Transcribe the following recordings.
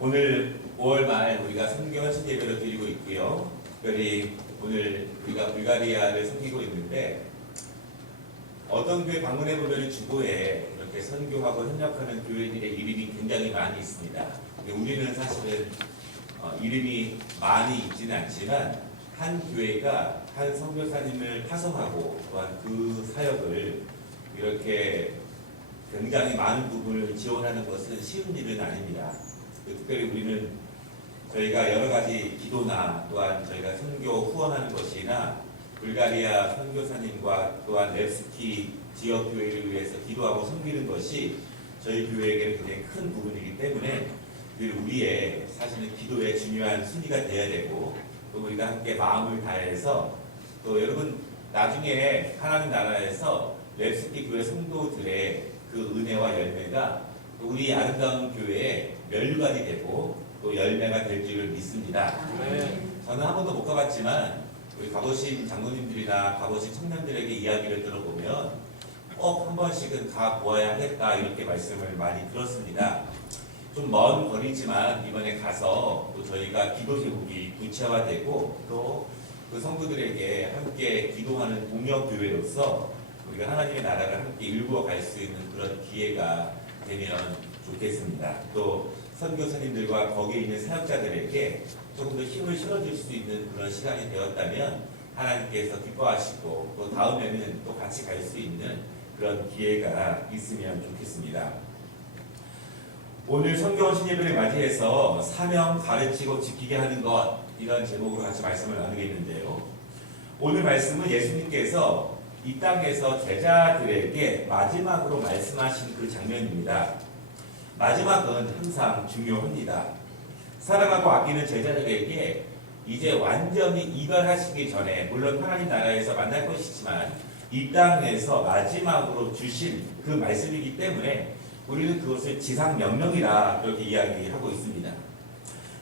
오늘 5월 말 우리가 성경 헌신 예배를 드리고 있고요. 특별히 오늘 우리가 불가리아를 섬기고 있는데 어떤 교회 방문해 보면 주보에 이렇게 선교하고 협력하는 교회들의 이름이 굉장히 많이 있습니다. 근데 우리는 사실은 이름이 많이 있지는 않지만 한 교회가 한 선교사님을 파송하고 또한 그 사역을 이렇게 굉장히 많은 부분을 지원하는 것은 쉬운 일은 아닙니다. 특별히 우리는 저희가 여러 가지 기도나 또한 저희가 선교 후원하는 것이나 불가리아 선교사님과 또한 랩스키 지역 교회를 위해서 기도하고 섬기는 것이 저희 교회에게 굉장히 큰 부분이기 때문에 우리의 사실은 기도의 중요한 순위가 되어야 되고 또 우리가 함께 마음을 다해서 또 여러분 나중에 하나님 나라에서 랩스키 교회 성도들의 그 은혜와 열매가 우리 아름다운 교회에 면류관이 되고 또 열매가 될 줄을 믿습니다. 저는 한 번도 못 가봤지만 우리 가보신 장로님들이나 가보신 청년들에게 이야기를 들어보면 꼭 한 번씩은 가보아야 하겠다 이렇게 말씀을 많이 들었습니다. 좀 먼 거리지만 이번에 가서 또 저희가 기도 제목이 구체화되고 또 그 성도들에게 함께 기도하는 동역교회로서 우리가 하나님의 나라를 함께 일구어 갈 수 있는 그런 기회가 되면 좋겠습니다. 또 선교사님들과 거기에 있는 사역자들에게 조금 더 힘을 실어줄 수 있는 그런 시간이 되었다면 하나님께서 기뻐하시고 또 다음에는 또 같이 갈 수 있는 그런 기회가 있으면 좋겠습니다. 오늘 성경헌신 예배를 맞이해서 사명 가르치고 지키게 하는 것 이런 제목으로 같이 말씀을 나누겠는데요. 오늘 말씀은 예수님께서 이 땅에서 제자들에게 마지막으로 말씀하신 그 장면입니다. 마지막은 항상 중요합니다. 사랑하고 아끼는 제자들에게 이제 완전히 이별하시기 전에 물론 하나님 나라에서 만날 것이지만 이 땅에서 마지막으로 주신 그 말씀이기 때문에 우리는 그것을 지상명령이라 그렇게 이야기하고 있습니다.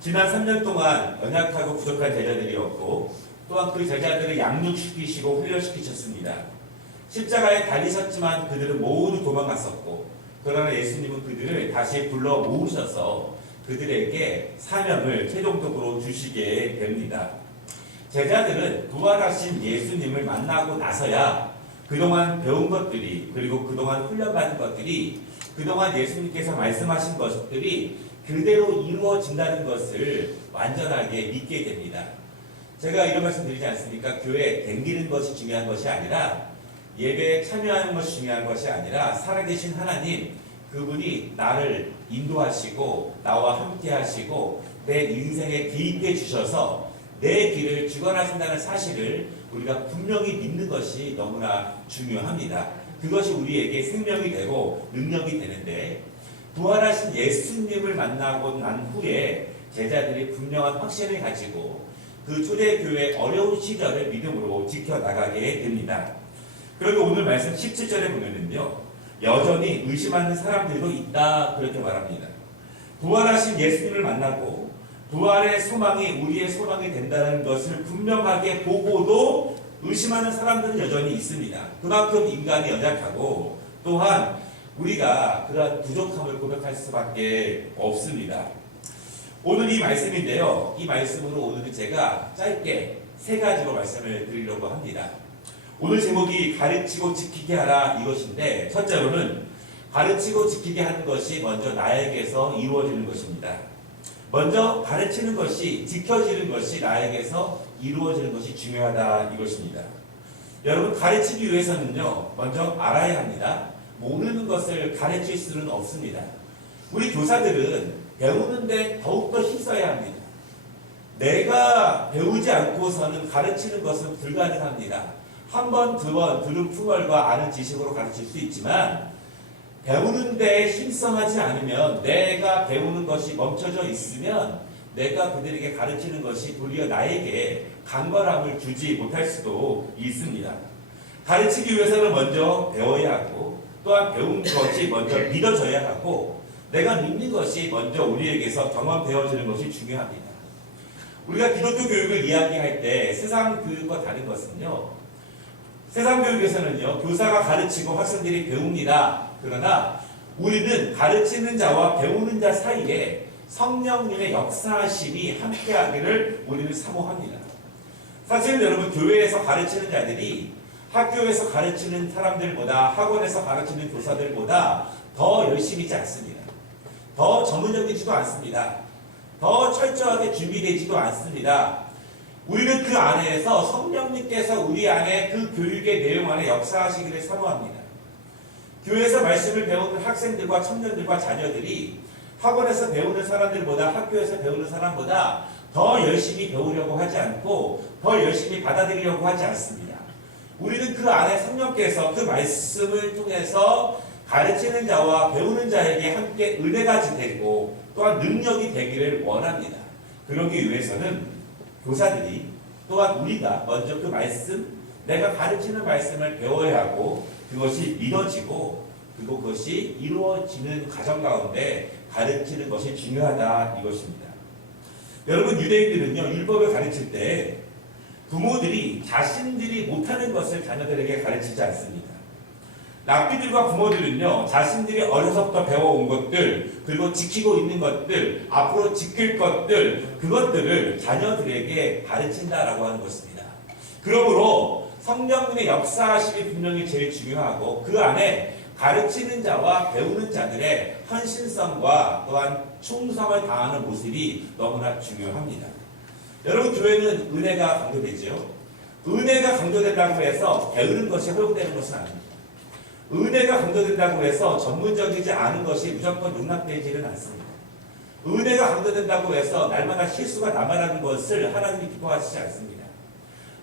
지난 3년 동안 연약하고 부족한 제자들이었고 또한 그 제자들을 양육시키시고 훈련시키셨습니다. 십자가에 달리셨지만 그들은 모두 도망갔었고 그러나 예수님은 그들을 다시 불러 모으셔서 그들에게 사명을 최종적으로 주시게 됩니다. 제자들은 부활하신 예수님을 만나고 나서야 그동안 배운 것들이 그리고 그동안 훈련받은 것들이 그동안 예수님께서 말씀하신 것들이 그대로 이루어진다는 것을 완전하게 믿게 됩니다. 제가 이런 말씀 드리지 않습니까? 교회에 댕기는 것이 중요한 것이 아니라 예배에 참여하는 것이 중요한 것이 아니라 살아계신 하나님 그분이 나를 인도하시고 나와 함께 하시고 내 인생에 개입해 주셔서 내 길을 주관하신다는 사실을 우리가 분명히 믿는 것이 너무나 중요합니다. 그것이 우리에게 생명이 되고 능력이 되는데 부활하신 예수님을 만나고 난 후에 제자들이 분명한 확신을 가지고 그 초대교회의 어려운 시절을 믿음으로 지켜나가게 됩니다. 그리고 오늘 말씀 17절에 보면은요, 여전히 의심하는 사람들도 있다 그렇게 말합니다. 부활하신 예수님을 만나고 부활의 소망이 우리의 소망이 된다는 것을 분명하게 보고도 의심하는 사람들은 여전히 있습니다. 그만큼 인간이 연약하고 또한 우리가 그런 부족함을 고백할 수밖에 없습니다. 오늘 이 말씀인데요. 이 말씀으로 오늘은 제가 짧게 세 가지로 말씀을 드리려고 합니다. 오늘 제목이 가르치고 지키게 하라 이것인데 첫째로는 가르치고 지키게 하는 것이 먼저 나에게서 이루어지는 것입니다. 먼저 가르치는 것이 지켜지는 것이 나에게서 이루어지는 것이 중요하다 이것입니다. 여러분 가르치기 위해서는요 먼저 알아야 합니다. 모르는 것을 가르칠 수는 없습니다. 우리 교사들은 배우는데 더욱더 힘써야 합니다. 내가 배우지 않고서는 가르치는 것은 불가능합니다. 한 번, 두 번 들은 풍월과 아는 지식으로 가르칠 수 있지만 배우는데 힘써하지 않으면 내가 배우는 것이 멈춰져 있으면 내가 그들에게 가르치는 것이 도리어 나에게 강건함을 주지 못할 수도 있습니다. 가르치기 위해서는 먼저 배워야 하고 또한 배운 것이 먼저 믿어져야 하고 내가 믿는 것이 먼저 우리에게서 경험되어지는 것이 중요합니다. 우리가 기독교 교육을 이야기할 때 세상 교육과 다른 것은요. 세상 교육에서는요. 교사가 가르치고 학생들이 배웁니다. 그러나 우리는 가르치는 자와 배우는 자 사이에 성령님의 역사하심이 함께하기를 우리는 사모합니다. 사실 여러분, 교회에서 가르치는 자들이 학교에서 가르치는 사람들보다, 학원에서 가르치는 교사들보다 더 열심히지 않습니다. 더 전문적이지도 않습니다. 더 철저하게 준비되지도 않습니다. 우리는 그 안에서 성령님께서 우리 안에 그 교육의 내용 안에 역사하시기를 사모합니다. 교회에서 말씀을 배우는 학생들과 청년들과 자녀들이 학원에서 배우는 사람들보다, 학교에서 배우는 사람보다 더 열심히 배우려고 하지 않고 더 열심히 받아들이려고 하지 않습니다. 우리는 그 안에 성령께서 그 말씀을 통해서 가르치는 자와 배우는 자에게 함께 은혜가 되고 또한 능력이 되기를 원합니다. 그러기 위해서는 교사들이 또한 우리가 먼저 그 말씀, 내가 가르치는 말씀을 배워야 하고 그것이 믿어지고 그리고 그것이 이루어지는 과정 가운데 가르치는 것이 중요하다, 이것입니다. 여러분, 유대인들은요, 율법을 가르칠 때 부모들이 자신들이 못하는 것을 자녀들에게 가르치지 않습니다. 랍비들과 부모들은요, 자신들이 어려서부터 배워온 것들, 그리고 지키고 있는 것들, 앞으로 지킬 것들, 그것들을 자녀들에게 가르친다라고 하는 것입니다. 그러므로 성령님의 역사하심이 분명히 제일 중요하고 그 안에 가르치는 자와 배우는 자들의 헌신성과 또한 충성을 다하는 모습이 너무나 중요합니다. 여러분, 교회는 은혜가 강조되죠. 은혜가 강조된다고 해서 배우는 것이 허용되는 것은 아닙니다. 은혜가 강조된다고 해서 전문적이지 않은 것이 무조건 용납되지는 않습니다. 은혜가 강조된다고 해서 날마다 실수가 남아나는 것을 하나님이 기뻐하시지 않습니다.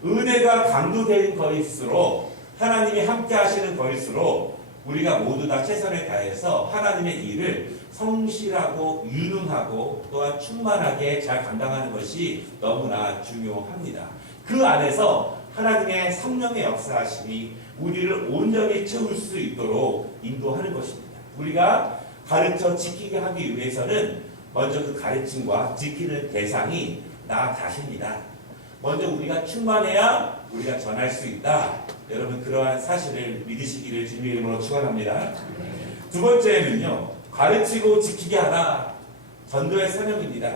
은혜가 강조되는 것일수록, 하나님이 함께 하시는 것일수록 우리가 모두 다 최선을 다해서 하나님의 일을 성실하고 유능하고 또한 충만하게 잘 감당하는 것이 너무나 중요합니다. 그 안에서 하나님의 성령의 역사하심이 우리를 온전히 채울 수 있도록 인도하는 것입니다. 우리가 가르쳐 지키게 하기 위해서는 먼저 그 가르침과 지키는 대상이 나 자신이다. 먼저 우리가 충만해야 우리가 전할 수 있다. 여러분, 그러한 사실을 믿으시기를 주님의 이름으로 축원합니다. 두 번째는요, 가르치고 지키게 하라. 전도의 사명입니다.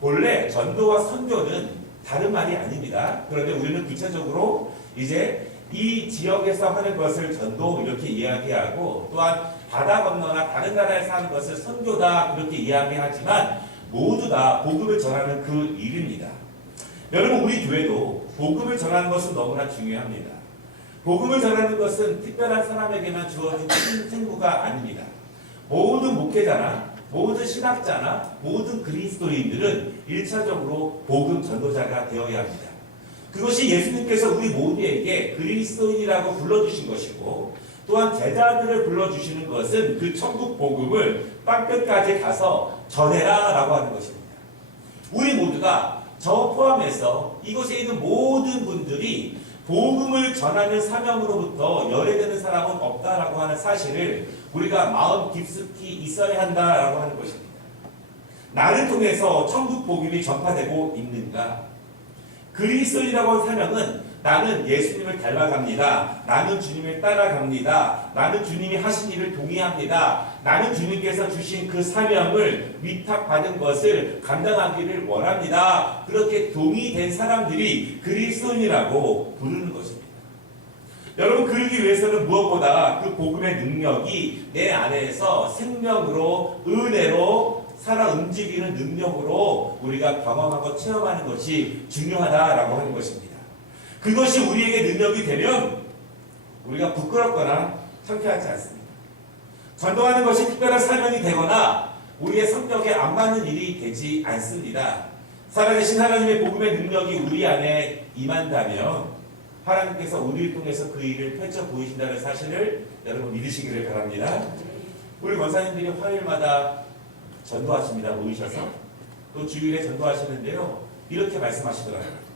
본래 전도와 선교는 다른 말이 아닙니다. 그런데 우리는 구체적으로 이제 이 지역에서 하는 것을 전도 이렇게 이야기하고 또한 바다 건너나 다른 나라에서 하는 것을 선교다 그렇게 이야기하지만 모두 다 복음을 전하는 그 일입니다. 여러분, 우리 교회도 복음을 전하는 것은 너무나 중요합니다. 복음을 전하는 것은 특별한 사람에게만 주어진 책무가 아닙니다. 모든 목회자나 모든 신학자나 모든 그리스도인들은 1차적으로 복음 전도자가 되어야 합니다. 그것이 예수님께서 우리 모두에게 그리스도인이라고 불러주신 것이고 또한 제자들을 불러주시는 것은 그 천국 복음을 땅끝까지 가서 전해라 라고 하는 것입니다. 우리 모두가 저 포함해서 이곳에 있는 모든 분들이 복음을 전하는 사명으로부터 열애되는 사람은 없다라고 하는 사실을 우리가 마음 깊숙이 있어야 한다라고 하는 것입니다. 나를 통해서 천국 복음이 전파되고 있는가? 그리스도인이라고 하는 사명은 나는 예수님을 닮아갑니다. 나는 주님을 따라갑니다. 나는 주님이 하신 일을 동의합니다. 나는 주님께서 주신 그 사명을 위탁받은 것을 감당하기를 원합니다. 그렇게 동의된 사람들이 그리스도인이라고 부르는 것입니다. 여러분, 그러기 위해서는 무엇보다 그 복음의 능력이 내 안에서 생명으로 은혜로 살아 움직이는 능력으로 우리가 경험하고 체험하는 것이 중요하다라고 하는 것입니다. 그것이 우리에게 능력이 되면 우리가 부끄럽거나 창피하지 않습니다. 전도하는 것이 특별한 사명이 되거나 우리의 성격에 안 맞는 일이 되지 않습니다. 살아계신 하나님의 복음의 능력이 우리 안에 임한다면 하나님께서 우리를 통해서 그 일을 펼쳐 보이신다는 사실을 여러분 믿으시기를 바랍니다. 우리 권사님들이 화요일마다 전도하십니다. 모이셔서 또 주일에 전도하시는데요, 이렇게 말씀하시더라고요.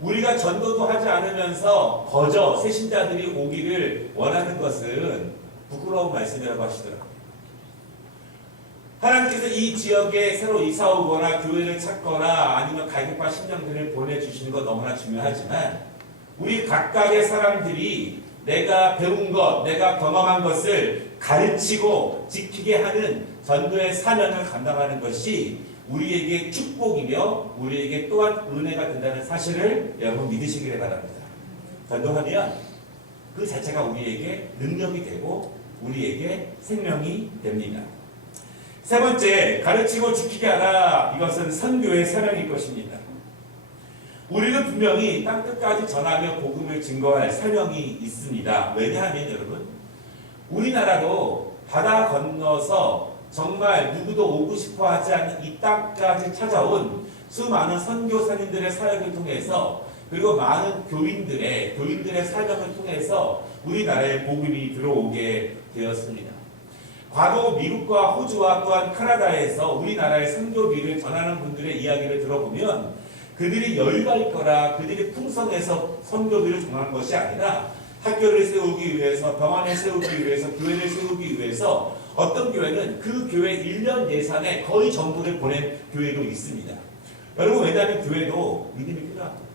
우리가 전도도 하지 않으면서 거저 새신자들이 오기를 원하는 것은 부끄러운 말씀이라고 하시더라고요. 하나님께서 이 지역에 새로 이사 오거나 교회를 찾거나 아니면 갈급한 심령들을 보내주시는 것 너무나 중요하지만 우리 각각의 사람들이 내가 배운 것, 내가 경험한 것을 가르치고 지키게 하는 전도의 사명을 감당하는 것이 우리에게 축복이며 우리에게 또한 은혜가 된다는 사실을 여러분 믿으시기를 바랍니다. 전도하면 그 자체가 우리에게 능력이 되고 우리에게 생명이 됩니다. 세 번째, 가르치고 지키게 하라. 이것은 선교의 사명일 것입니다. 우리는 분명히 땅끝까지 전하며 복음을 증거할 사명이 있습니다. 왜냐하면 여러분, 우리나라도 바다 건너서 정말 누구도 오고 싶어 하지 않는 이 땅까지 찾아온 수많은 선교사님들의 사역을 통해서, 그리고 많은 교인들의 사역을 통해서 우리나라에 복음이 들어오게 되었습니다. 과거 미국과 호주와 또한 카나다에서 우리나라의 선교비를 전하는 분들의 이야기를 들어보면 그들이 여유가 있거나 그들이 풍성해서 선교비를 전하는 것이 아니라 학교를 세우기 위해서, 병원을 세우기 위해서, 교회를 세우기 위해서 어떤 교회는 그 교회 1년 예산의 거의 전부를 보낸 교회도 있습니다. 여러분, 왜냐하면 교회도 믿음이 필요합니다.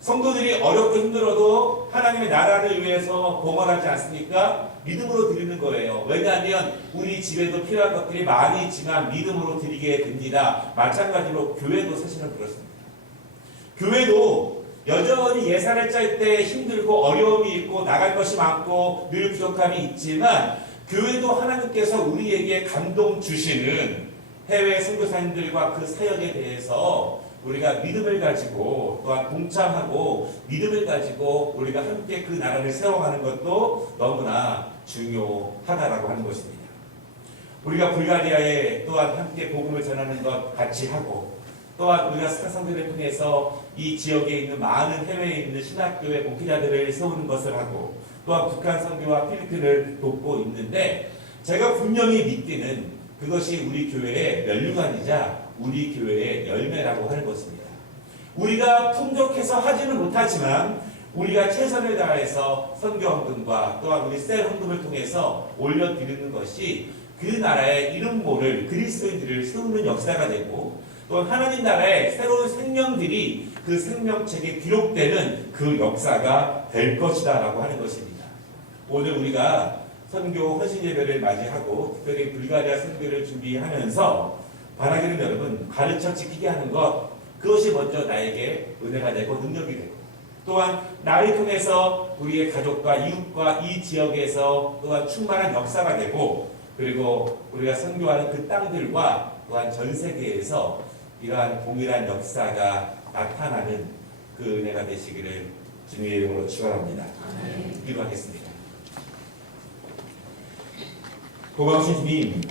성도들이 어렵고 힘들어도 하나님의 나라를 위해서 봉헌하지 않습니까? 믿음으로 드리는 거예요. 왜냐하면 우리 집에도 필요한 것들이 많이 있지만 믿음으로 드리게 됩니다. 마찬가지로 교회도 사실은 그렇습니다. 교회도 여전히 예산을 짤 때 힘들고 어려움이 있고 나갈 것이 많고 늘 부족함이 있지만, 교회도 하나님께서 우리에게 감동 주시는 해외 선교사님들과 그 사역에 대해서 우리가 믿음을 가지고 또한 동참하고 믿음을 가지고 우리가 함께 그 나라를 세워가는 것도 너무나 중요하다라고 하는 것입니다. 우리가 불가리아에 또한 함께 복음을 전하는 것 같이 하고, 또한 우리가 스타성교를 통해서 이 지역에 있는 많은 해외에 있는 신학교회 목회자들을 세우는 것을 하고, 또한 북한 선교와 필리핀을 돕고 있는데, 제가 분명히 믿기는 그것이 우리 교회의 면류관이자 우리 교회의 열매라고 하는 것입니다. 우리가 풍족해서 하지는 못하지만 우리가 최선을 다해서 선교 헌금과 또한 우리 셀 헌금을 통해서 올려드리는 것이 그 나라의 이름 모를 그리스도인들을 세우는 역사가 되고, 또한 하나님 나라의 새로운 생명들이 그 생명책에 기록되는 그 역사가 될 것이다 라고 하는 것입니다. 오늘 우리가 선교 헌신 예배를 맞이하고 특별히 불가리아 선교를 준비하면서 바라기는 여러분, 가르쳐 지키게 하는 것, 그것이 먼저 나에게 은혜가 되고 능력이 되고, 또한 나를 통해서 우리의 가족과 이웃과 이 지역에서 또한 충만한 역사가 되고, 그리고 우리가 선교하는 그 땅들과 또한 전 세계에서 이러한 동일한 역사가 나타나는 그 은혜가 되시기를 주님의 이름으로 축원합니다. 기도하겠습니다. 고마우신 주님,